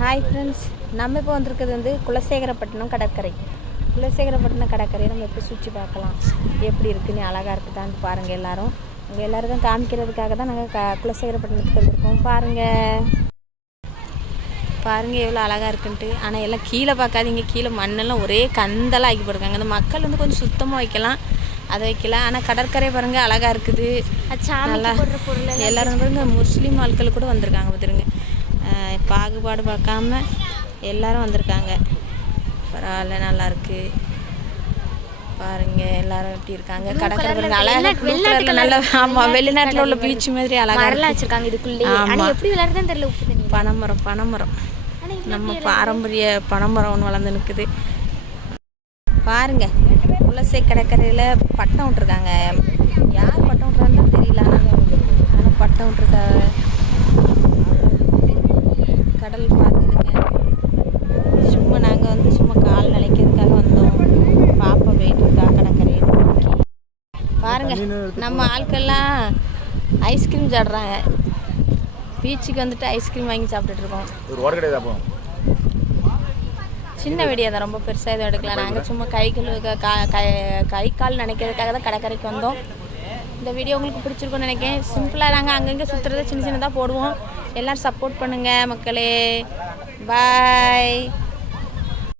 Hi friends நம்ம இப்போ வந்திருக்கிறது வந்து குலசேகரப்பட்டினம் கடற்கரை. குலசேகரப்பட்டினம் கடற்கரையை நம்ம எப்படி சுற்றி பார்க்கலாம்? எப்படி இருக்குன்னு அழகாக இருக்குதான்னு பாருங்கள் எல்லாரும். உங்கள் எல்லோரும் தான் காமிக்கிறதுக்காக தான் நாங்கள் க குலசேகரப்பட்டினத்துக்கு வந்திருக்கோம். பாருங்கள் பாருங்கள் எவ்வளோ அழகாக இருக்குன்ட்டு. ஆனால் எல்லாம் கீழே பார்க்காதீங்க. கீழே மண்ணெல்லாம் ஒரே கந்தெல்லாம் ஆக்கி போட்டுருக்காங்க. அந்த மக்கள் வந்து கொஞ்சம் சுத்தமாக வைக்கலாம். அதை வைக்கலாம் ஆனால் கடற்கரை பாருங்கள் அழகாக இருக்குது. நல்லா எல்லாரும் பாருங்க முஸ்லீம் ஆட்கள் கூட வந்திருக்காங்க பார்த்துருங்க பாகுபாடு பார்க்காம எல்லாரும் வந்திருக்காங்க. பரவாயில்ல நல்லா இருக்கு. பாருங்க எல்லாரும் எப்படி இருக்காங்க. கடற்கரை பாருங்க அழகா ப்ளூ கலர்ல நல்ல ஆமா வெளிநாட்டுல உள்ள பீச் மாதிரி அழகா இருக்கு. வச்சிருக்காங்க இதுக்குள்ளே. ஆனா எப்படி விளையாடுறதுன்னு தெரியல உப்பு தண்ணி பனைமரம் பனைமரம் நம்ம பாரம்பரிய பனைமரம் ஒன்று வளர்ந்து நிற்குது பாருங்க குலசை கடற்கரையில் பட்டம் விட்ருக்காங்க யார் பட்டம் விட்றாங்கன்னு தெரியல ஆனால் ஆனால் பட்டம் விட்ருக்காங்க கடல் பார்த்துடுங்க சும்மா நாங்கள் வந்து சும்மா கால் நினைக்கிறதுக்காக வந்தோம். பாப்பா போயிட்டு இருக்கா கடற்கரையை நோக்கி பாருங்க நம்ம ஆட்கள்லாம் ஐஸ்கிரீம் சாப்பிட்றாங்க. பீச்சுக்கு வந்துட்டு ஐஸ்கிரீம் வாங்கி சாப்பிட்டுட்டு இருக்கோம். சின்ன வெடியாக தான் ரொம்ப பெருசாக எதுவும் எடுக்கலாம் நாங்கள் சும்மா கை கழுவுக கா கால் நினைக்கிறதுக்காக தான் கடற்கரைக்கு வந்தோம். இந்த வீடியோ உங்களுக்கு பிடிச்சிருக்கும்னு நினைக்கிறேன். சிம்பிளாக நாங்கள் அங்கங்கே சுற்றுறத சின்ன சின்னதாக போடுவோம். எல்லோரும் சப்போர்ட் பண்ணுங்கள் மக்களே. Bye!